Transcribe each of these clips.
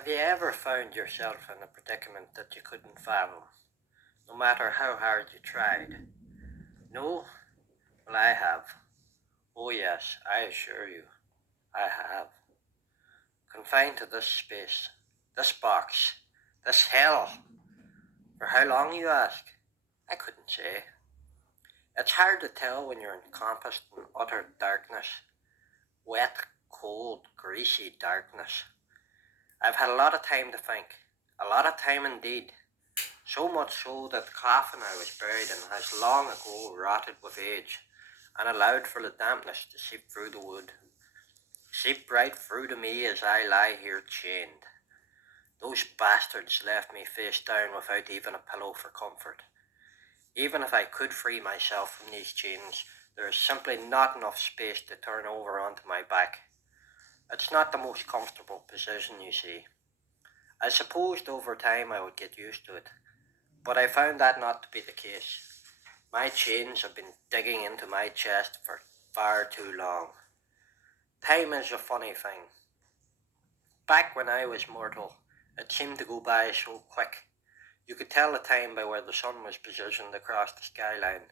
Have you ever found yourself in a predicament that you couldn't fathom, no matter how hard you tried? No? Well, I have. Oh yes, I assure you, I have. Confined to this space, this box, this hell. For how long, you ask? I couldn't say. It's hard to tell when you're encompassed in utter darkness. Wet, cold, greasy darkness. I've had a lot of time to think. A lot of time indeed. So much so that the coffin I was buried in has long ago rotted with age and allowed for the dampness to seep through the wood. Seep right through to me as I lie here chained. Those bastards left me face down without even a pillow for comfort. Even if I could free myself from these chains, there is simply not enough space to turn over onto my back. It's not the most comfortable position, you see. I supposed over time I would get used to it, but I found that not to be the case. My chains have been digging into my chest for far too long. Time is a funny thing. Back when I was mortal, it seemed to go by so quick. You could tell the time by where the sun was positioned across the skyline.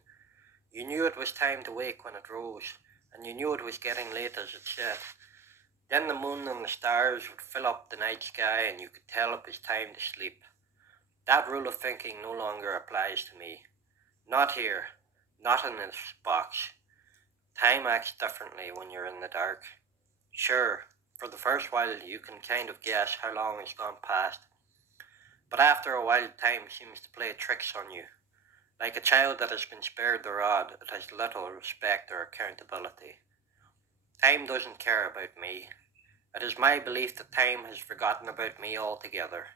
You knew it was time to wake when it rose, and you knew it was getting late as it set. Then the moon and the stars would fill up the night sky, and you could tell it was time to sleep. That rule of thinking no longer applies to me. Not here, not in this box. Time acts differently when you're in the dark. Sure, for the first while you can kind of guess how long has gone past, but after a while time seems to play tricks on you. Like a child that has been spared the rod, it has little respect or accountability. Time doesn't care about me. It is my belief that time has forgotten about me altogether.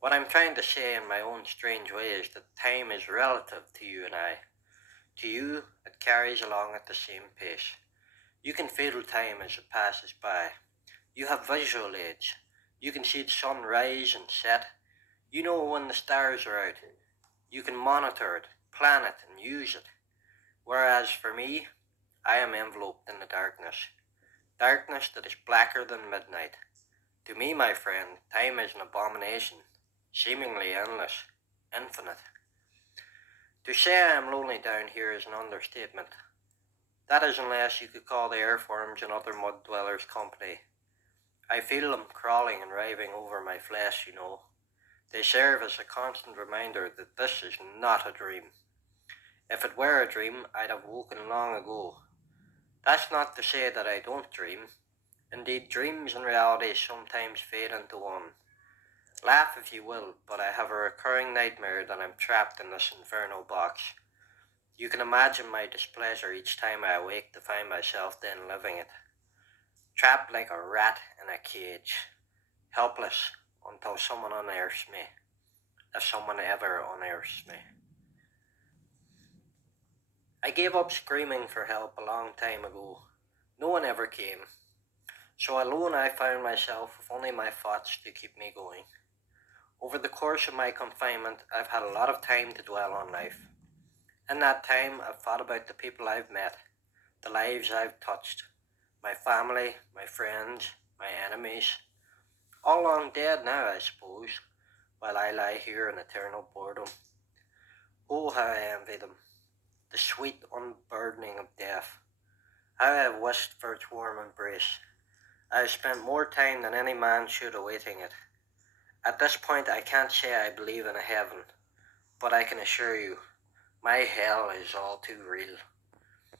What I'm trying to say in my own strange way is that time is relative to you and I. To you, it carries along at the same pace. You can feel time as it passes by. You have visual aids. You can see the sun rise and set. You know when the stars are out. You can monitor it, plan it, and use it. Whereas for me, I am enveloped in the darkness. Darkness that is blacker than midnight. To me, my friend, time is an abomination, seemingly endless, infinite. To say I am lonely down here is an understatement. That is unless you could call the earthworms and other mud dwellers company. I feel them crawling and writhing over my flesh, you know. They serve as a constant reminder that this is not a dream. If it were a dream, I'd have woken long ago. That's not to say that I don't dream. Indeed, dreams and reality sometimes fade into one. Laugh if you will, but I have a recurring nightmare that I'm trapped in this inferno box. You can imagine my displeasure each time I awake to find myself then living it. Trapped like a rat in a cage. Helpless until someone unearths me. If someone ever unearths me. I gave up screaming for help a long time ago. No one ever came. So alone I found myself with only my thoughts to keep me going. Over the course of my confinement, I've had a lot of time to dwell on life. In that time, I've thought about the people I've met, the lives I've touched, my family, my friends, my enemies, all long dead now, I suppose, while I lie here in eternal boredom. Oh, how I envy them, the sweet unburdening of death. How I have wished for its warm embrace. I have spent more time than any man should awaiting it. At this point, I can't say I believe in a heaven, but I can assure you, my hell is all too real.